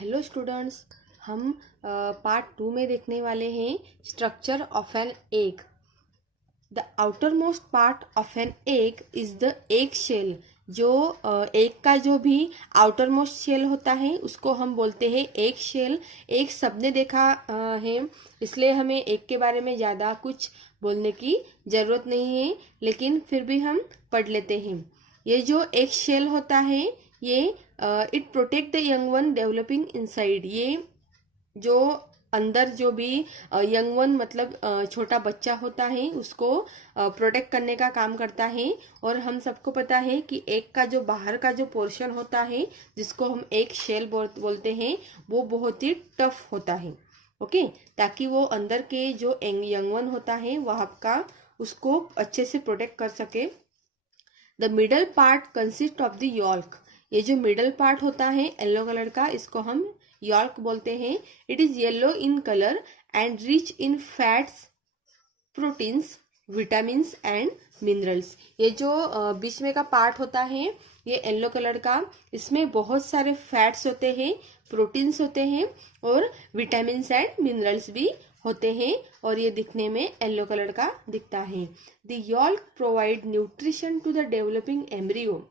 Hello students, हम part 2 में देखने वाले हैं structure of an egg. The outermost part of an egg is the egg shell. जो एग का जो भी आउटर मोस्ट शेल होता है उसको हम बोलते हैं एग शेल। एग सबने देखा है, इसलिए हमें एग के बारे में ज़्यादा कुछ बोलने की ज़रूरत नहीं है, लेकिन फिर भी हम पढ़ लेते हैं। ये जो एग शेल होता है ये it protect the young one developing inside. ये जो अंदर जो भी यंग वन मतलब छोटा बच्चा होता है उसको प्रोटेक्ट करने का काम करता है। और हम सबको पता है कि एग का जो बाहर का जो पोर्शन होता है जिसको हम एग शेल बोलते हैं वो बहुत ही टफ होता है। ओके, ताकि वो अंदर के जो यंग वन होता है वह का उसको अच्छे से प्रोटेक्ट कर सके। The middle part consist of the yolk. ये जो मिडल पार्ट होता है येलो कलर का, इसको हम यॉल्क बोलते हैं। It is yellow in colour and rich in fats, proteins, vitamins and minerals. ये जो बीच में का पार्ट होता है ये येलो कलर का, इसमें बहुत सारे फैट्स होते हैं, प्रोटीन्स होते हैं और विटामिन्स एंड मिनरल्स भी होते हैं, और ये दिखने में येलो कलर का दिखता है। The yolk provide nutrition to the developing embryo.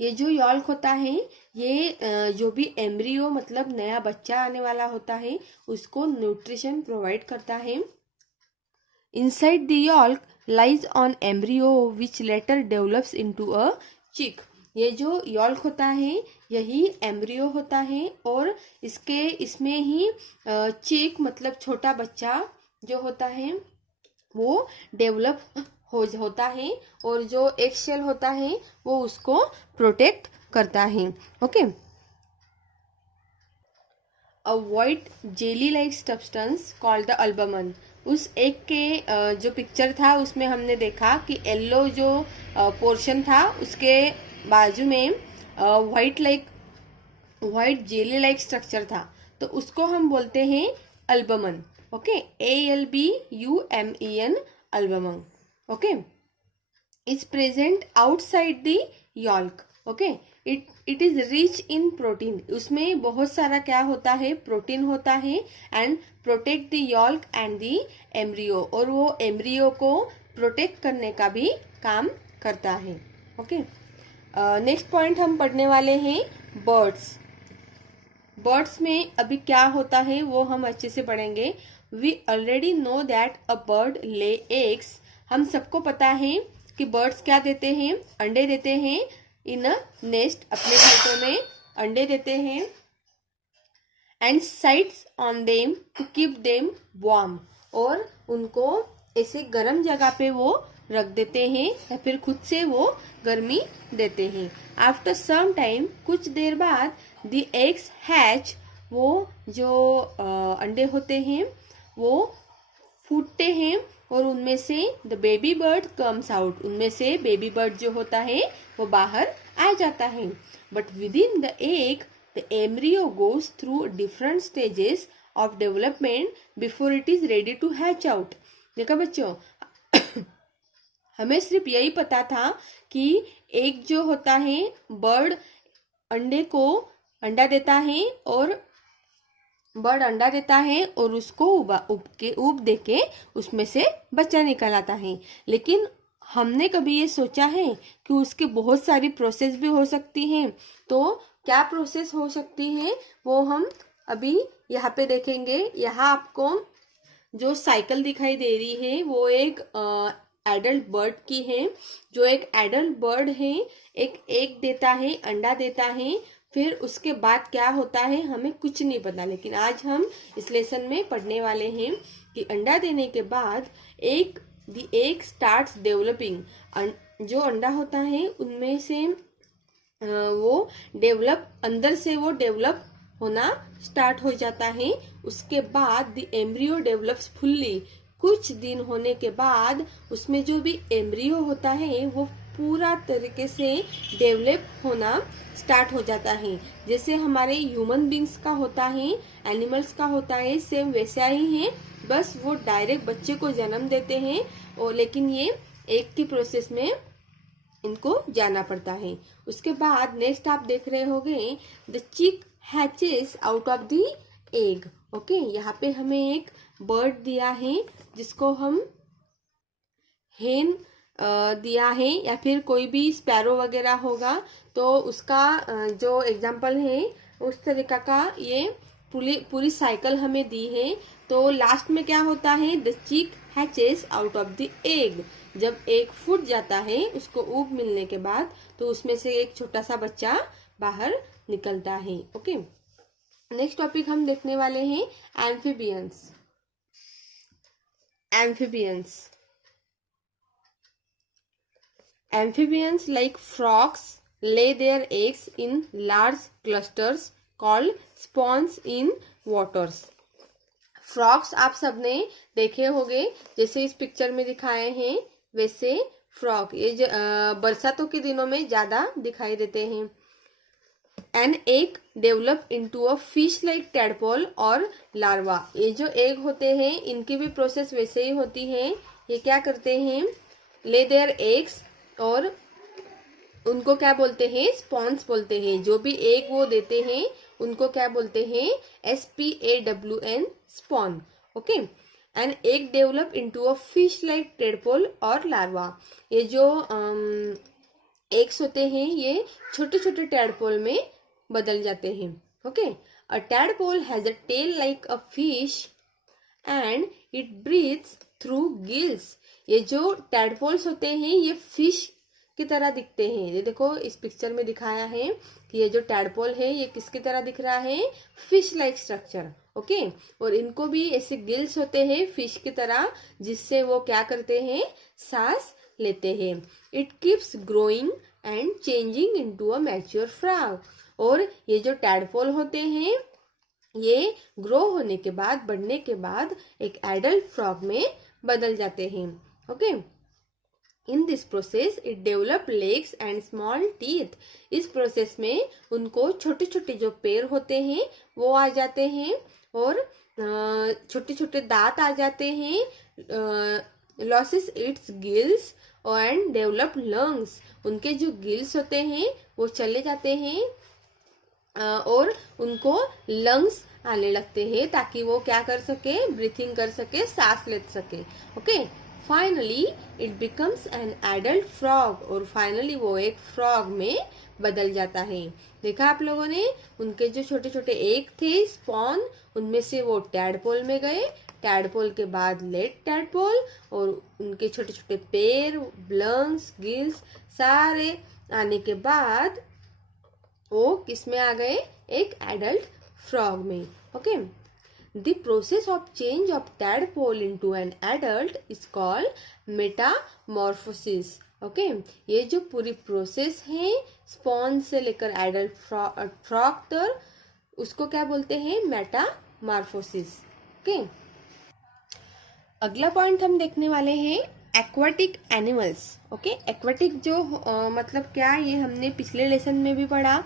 ये जो यॉल्क होता है ये जो भी एम्ब्रियो मतलब नया बच्चा आने वाला होता है उसको न्यूट्रिशन प्रोवाइड करता है। Inside the yolk lies on embryo which later develops into a chick. ये जो यॉल्क होता है यही एम्ब्रियो होता है और इसमें ही चिक मतलब छोटा बच्चा जो होता है वो डेवलप होता है, और जो एग शेल होता है वो उसको प्रोटेक्ट करता है। Okay, a white jelly like substance called the albumen. उस एग के जो पिक्चर था उसमें हमने देखा कि येलो जो पोर्शन था उसके बाजू में व्हाइट जेली लाइक स्ट्रक्चर था, तो उसको हम बोलते हैं albumen. Okay, ALBUMEN, albumen. Okay, is present outside the yolk. Okay, it is rich in protein. उसमें बहुत सारा क्या होता है, प्रोटीन होता है, and protect the yolk and the embryo, और वो एम्ब्रियो को प्रोटेक्ट करने का भी काम करता है। ओके, नेक्स्ट पॉइंट हम पढ़ने वाले हैं बर्ड्स। बर्ड्स में अभी क्या होता है वो हम अच्छे से पढ़ेंगे। We already know that a bird lay eggs. हम सबको पता है कि बर्ड्स क्या देते हैं, अंडे देते हैं। इन अ नेस्ट, अपने घोंसलों में अंडे देते हैं। And sits on them to keep them warm, और उनको ऐसे गर्म जगह पे वो रख देते हैं या फिर खुद से वो गर्मी देते हैं। आफ्टर सम टाइम, कुछ देर बाद, द एग्स हैच, वो जो अंडे होते हैं वो फूटते हैं और उनमें से the baby bird comes out, उनमें से बेबी बर्ड जो होता है वो बाहर आ जाता है। But within the egg the embryo goes through different stages of development before it is ready to hatch out. देखा बच्चों, हमें सिर्फ यही पता था कि एग जो होता है, बर्ड अंडे को अंडा देता है और बर्ड अंडा देता है और उसको उब दे के उसमें से बच्चा निकल आता है। लेकिन हमने कभी ये सोचा है कि उसके बहुत सारी प्रोसेस भी हो सकती हैं। तो क्या प्रोसेस हो सकती है वो हम अभी यहाँ पे देखेंगे। यहाँ आपको जो साइकिल दिखाई दे रही है वो एक एडल्ट बर्ड की है। जो एक एडल्ट बर्ड है, एक एग देता है, अंडा देता है, फिर उसके बाद क्या होता है हमें कुछ नहीं पता। लेकिन आज हम इस लेसन में पढ़ने वाले हैं कि अंडा देने के बाद द एग स्टार्ट्स डेवलपिंग। जो अंडा होता है उनमें से वो अंदर से वो डेवलप होना स्टार्ट हो जाता है। उसके बाद द एम्ब्रियो डेवलप्स फुल्ली। कुछ दिन होने के बाद उसमें जो भी एम्ब्रियो होता है वो पूरा तरीके से डेवलप होना स्टार्ट हो जाता है। जैसे हमारे ह्यूमन बींग्स का होता है, एनिमल्स का होता है, सेम वैसा ही है, बस वो डायरेक्ट बच्चे को जन्म देते हैं। और लेकिन ये एक की प्रोसेस में इनको जाना पड़ता है। उसके बाद नेक्स्ट आप देख रहे होंगे द चिक hatches out of the egg. Okay, यहाँ पे हमें एक बर्ड दिया है जिसको हम हेन दिया है, या फिर कोई भी स्पैरो वगैरह होगा तो उसका जो एग्जाम्पल है उस तरीका का ये पूरी साइकिल हमें दी है। तो लास्ट में क्या होता है, द चिक hatches out of the egg. जब एग फूट जाता है उसको ऊब मिलने के बाद, तो उसमें से एक छोटा सा बच्चा बाहर निकलता है। ओके, नेक्स्ट टॉपिक हम देखने वाले हैं amphibians. Amphibians like frogs lay their eggs in large clusters called spawns in waters. Frogs आप सबने देखे होंगे, जैसे इस पिक्चर में दिखाए हैं वैसे फ्रॉग ये बरसातों के दिनों में ज्यादा दिखाई देते हैं। An egg develop into a fish like tadpole और larva। ये जो एग होते हैं इनकी भी प्रोसेस वैसे ही होती है। ये क्या करते हैं, lay their eggs, और उनको क्या बोलते हैं, स्पॉन्स बोलते हैं। जो भी एग वो देते हैं उनको क्या बोलते हैं, SPAWN, spawn. Okay, and egg develop into a fish like tadpole और लार्वा। ये जो एग्स होते हैं ये छोटे छोटे टेडपोल में बदल जाते हैं। Okay, a tadpole has a tail like a fish and it breathes through gills. ये जो टैडपोल्स होते हैं ये फिश की तरह दिखते हैं। ये देखो इस पिक्चर में दिखाया है कि ये जो टैडपोल है ये किसकी तरह दिख रहा है, फिश लाइक स्ट्रक्चर। ओके, और इनको भी ऐसे गिल्स होते हैं फिश की तरह, जिससे वो क्या करते हैं, सांस लेते हैं। It keeps growing and changing into a mature frog. और ये जो टैडपोल होते हैं ये ग्रो होने के बाद, बढ़ने के बाद एक एडल्ट फ्रॉग में बदल जाते हैं। Okay, in this process it develop legs and small teeth. इस प्रोसेस में उनको छोटे छोटे जो पैर होते हैं वो आ जाते हैं और छोटे छोटे दांत आ जाते हैं। Losses it's gills and develop lungs. उनके जो गिल्स होते हैं वो चले जाते हैं और उनको लंग्स आने लगते हैं, ताकि वो क्या कर सके, ब्रीथिंग कर सके, सांस ले सके। Okay, finally it becomes an adult frog. और फाइनली वो एक फ्रॉग में बदल जाता है। देखा आप लोगों ने, उनके जो छोटे छोटे एग थे स्पॉन, उनमें से वो टैडपोल में गए, टैडपोल के बाद लेट टैडपोल, और उनके छोटे छोटे पैर, लंग्स, गिल्स सारे आने के बाद वो किस में आ गए, एक एडल्ट फ्रॉग में। Okay, the process of change of tadpole into an adult is called Metamorphosis. Okay, ये जो पूरी प्रोसेस है स्पॉन से लेकर एडल्ट फ्रॉग तक, उसको क्या बोलते हैं, मेटामॉर्फोसिस। ओके, अगला पॉइंट हम देखने वाले हैं एक्वाटिक एनिमल्स। ओके, एक्वाटिक जो मतलब क्या, ये हमने पिछले लेसन में भी पढ़ा,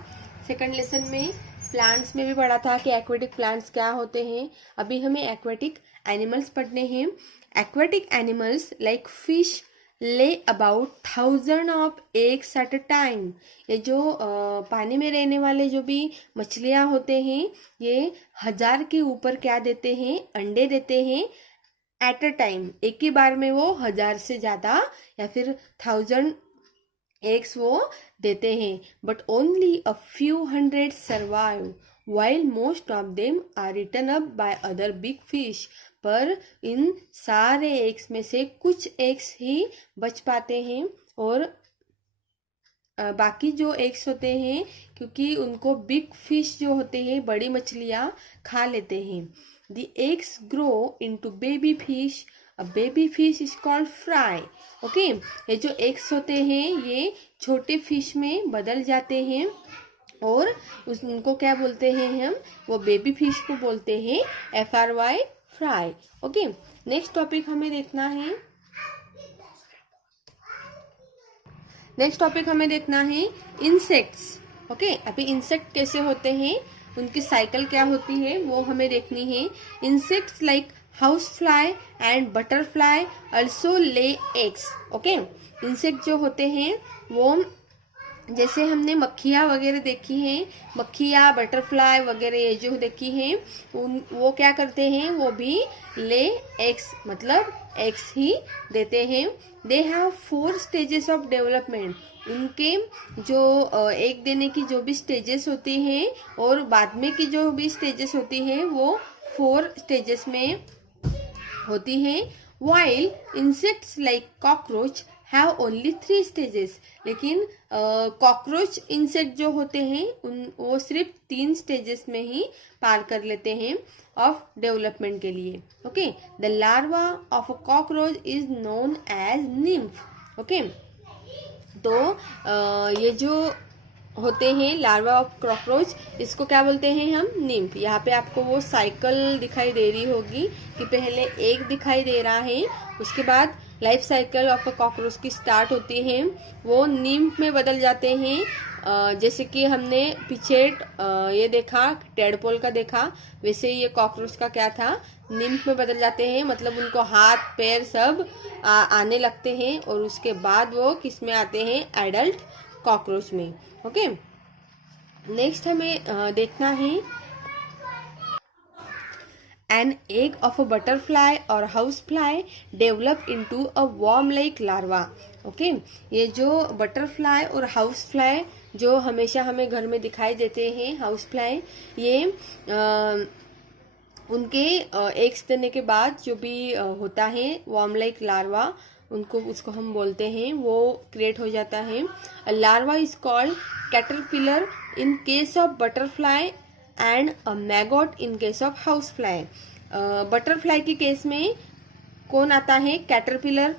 सेकंड लेसन में प्लांट्स में भी पढ़ा था कि एक्वाटिक प्लांट्स क्या होते हैं। अभी हमें एक्वाटिक एनिमल्स पढ़ने हैं। एक्वाटिक एनिमल्स लाइक फिश ले about 1000 of eggs at a time. ये जो पानी में रहने वाले जो भी मछलियां होते हैं ये 1000 के ऊपर क्या देते हैं, अंडे देते हैं एट अ टाइम। एक ही बार में वो 1000 से ज्यादा या फिर 1000 एग्स वो देते हैं। But only a few hundred survive while most of them are eaten up by other big fish. पर इन सारे एग्स में से कुछ एग्स ही बच पाते हैं और बाकी जो एग्स होते हैं, क्योंकि उनको बिग फिश जो होते हैं, बड़ी मछलियां खा लेते हैं। The eggs grow into baby fish. A baby fish is called fry. Okay, ये जो eggs होते हैं ये छोटे फिश में बदल जाते हैं और उनको क्या बोलते हैं हम, वो बेबी फिश को बोलते हैं FRY, fry. Okay, next topic हमें देखना है, नेक्स्ट टॉपिक हमें देखना है इंसेक्ट्स। ओके, अभी इंसेक्ट कैसे होते हैं, उनकी साइकिल क्या होती है वो हमें देखनी है। Insects like house fly and butterfly also lay eggs. Okay, insect जो होते हैं वो जैसे हमने मक्खियाँ वगैरह देखी हैं, मक्खियाँ बटरफ्लाई वगैरह ये जो देखी हैं, वो क्या करते हैं, वो भी ले एग्स मतलब एग्स ही देते हैं। They have 4 stages of development. उनके जो एग देने की जो भी स्टेजेस होती हैं और बाद में की जो भी स्टेजेस होती हैं वो 4 स्टेजेस में होती हैं। While insects like cockroach have only 3 stages. लेकिन कॉकरोच इंसेक्ट जो होते हैं वो सिर्फ 3 स्टेजेस में ही पार कर लेते हैं ऑफ डेवलपमेंट के लिए। Okay, the larva of a cockroach is known as nymph. Okay, तो ये जो होते हैं लार्वा ऑफ कॉकरोच, इसको क्या बोलते हैं हम, निम्फ। यहाँ पे आपको वो साइकिल दिखाई दे रही होगी कि पहले एक दिखाई दे रहा है, उसके बाद life cycle of a cockroach की स्टार्ट होती है, वो निम्फ में बदल जाते हैं। जैसे कि हमने पीछे ये देखा टेडपोल का देखा, वैसे ही ये कॉकरोच का क्या था, निम्फ में बदल जाते हैं। मतलब उनको हाथ पैर सब आने लगते हैं और उसके बाद वो किस में आते हैं, एडल्ट कॉकरोच में। ओके, नेक्स्ट हमें देखना है an egg of a butterfly or housefly develop into a worm-like larva. Okay, ये जो बटरफ्लाई और हाउसफ्लाई जो हमेशा हमें घर में दिखाई देते हैं, हाउसफ्लाई, ये उनके एग्स देने के बाद जो भी होता है वर्म लाइक लार्वा, उसको हम बोलते हैं, वो क्रिएट हो जाता है। Larva is called caterpillar in case of butterfly and a maggot in case of house fly. Butterfly के केस में कौन आता है, कैटरपिलर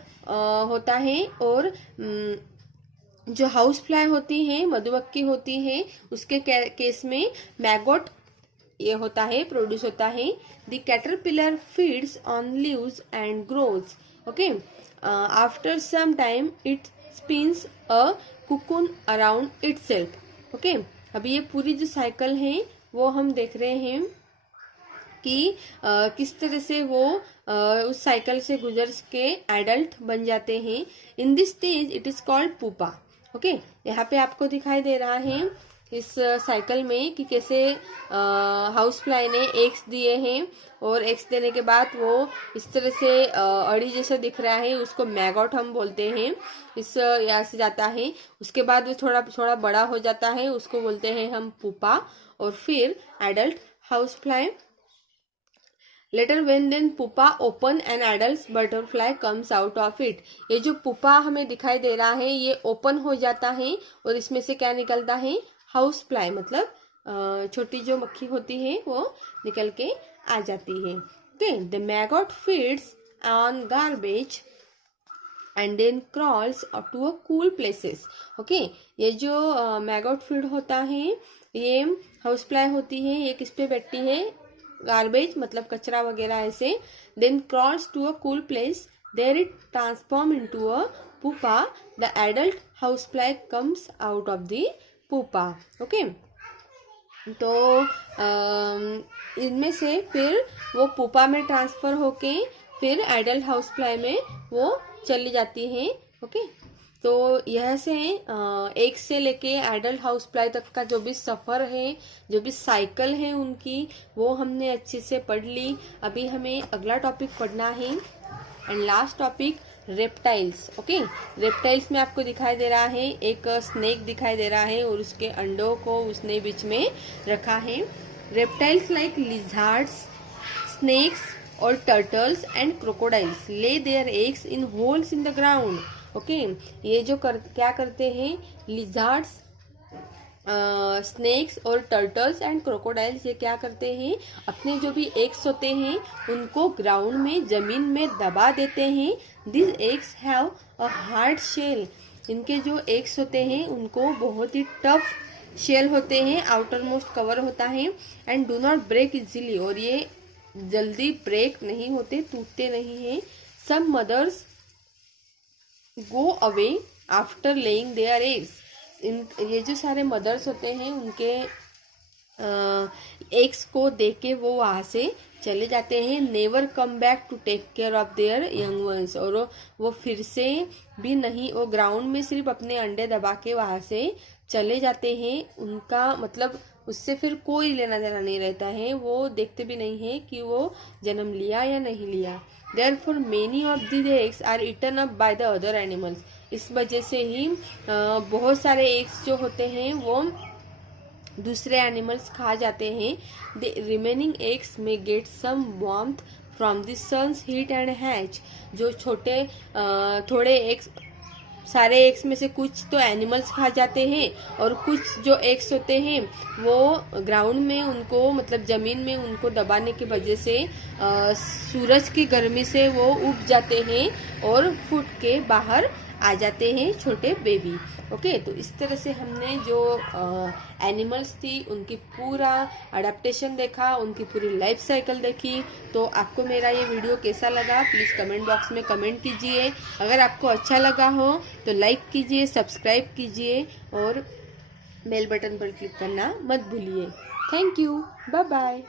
होता है, और जो हाउस फ्लाई होती है, मधुमक्खी होती है, उसके केस में मैगोट ये होता है, प्रोड्यूस होता है। The caterpillar feeds on leaves and grows. Okay, after some time it spins a cocoon around itself. Okay, अभी ये पूरी जो साइकिल है वो हम देख रहे हैं कि किस तरह से वो उस साइकिल से गुजर के एडल्ट बन जाते हैं। In this stage it is called pupa. Okay, यहाँ पे आपको दिखाई दे रहा है इस साइकिल में कि कैसे हाउस फ्लाई ने एग्स दिए हैं, और एग्स देने के बाद वो इस तरह से अड़ी जैसा दिख रहा है, उसको मैगोट हम बोलते हैं। इस यहाँ से जाता है, उसके बाद वो थोड़ा थोड़ा बड़ा हो जाता है, उसको बोलते हैं हम पुपा, और फिर adult house fly. Later when then pupa open and adult butterfly comes out of it. ये जो पुपा हमें दिखाई दे रहा है ये ओपन हो जाता है और इसमें से क्या निकलता है, हाउस फ्लाई, मतलब छोटी जो मक्खी होती है वो निकल के आ जाती है। Okay, the maggot feeds on garbage and then crawls to a cool places. Okay, ये जो मैगोट फीड होता है, ये हाउस फ्लाई होती है, ये किस पे बैठती है, गार्बेज मतलब कचरा वगैरह ऐसे। Then crawls to a cool place, there it transform into a pupa. The adult house fly comes out of the pupa. Okay, तो इनमें से फिर वो पुपा में ट्रांसफर होके फिर एडल्ट हाउस फ्लाई में वो चली जाती हैं। ओके, तो यह से एक से लेके एडल्ट हाउस फ्लाई तक का जो भी सफ़र है, जो भी साइकिल है उनकी, वो हमने अच्छे से पढ़ ली। अभी हमें अगला टॉपिक पढ़ना है and last topic reptiles. Okay, reptiles में आपको दिखाई दे रहा है एक स्नेक दिखाई दे रहा है और उसके अंडों को उसने बीच में रखा है। रेप्टाइल्स लाइक लिजार्ड्स, स्नेक्स और turtles and crocodiles lay their eggs in holes in the ground. Okay, ये जो क्या करते हैं, लिजार्ड्स, स्नेक्स और टर्टल्स एंड क्रोकोडाइल्स, ये क्या करते हैं, अपने जो भी एग्स होते हैं उनको ग्राउंड में, जमीन में दबा देते हैं। This eggs have a hard shell. इनके जो एग्स होते हैं उनको बहुत ही टफ शेल होते हैं, आउटर मोस्ट कवर होता है, and do not break easily, और ये जल्दी ब्रेक नहीं होते, टूटते नहीं हैं। Some mothers go away after laying their eggs. ये जो सारे मदर्स होते हैं उनके एग्स को देख के वो वहाँ से चले जाते हैं। Never come back to take care of their young ones, और वो फिर से भी नहीं, वो ग्राउंड में सिर्फ अपने अंडे दबा के वहाँ से चले जाते हैं, उनका मतलब उससे फिर कोई लेना देना नहीं रहता है, वो देखते भी नहीं है कि वो जन्म लिया या नहीं लिया। Therefore many of the eggs are eaten up by the other animals। इस वजह से ही बहुत सारे एग्स जो होते हैं वो दूसरे एनिमल्स खा जाते हैं। द रिमेनिंग एग्स में get some warmth from the sun's heat and hatch. जो छोटे थोड़े एग्स, सारे एग्स में से कुछ तो एनिमल्स खा जाते हैं और कुछ जो एग्स होते हैं वो ग्राउंड में उनको मतलब ज़मीन में उनको दबाने की वजह से सूरज की गर्मी से वो उग जाते हैं और फूट के बाहर आ जाते हैं छोटे बेबी। ओके, तो इस तरह से हमने जो एनिमल्स थी उनकी पूरा अडेप्टेशन देखा, उनकी पूरी लाइफ साइकिल देखी। तो आपको मेरा ये वीडियो कैसा लगा प्लीज़ कमेंट बॉक्स में कमेंट कीजिए। अगर आपको अच्छा लगा हो तो लाइक कीजिए, सब्सक्राइब कीजिए और बेल बटन पर क्लिक करना मत भूलिए। Thank you, bye bye.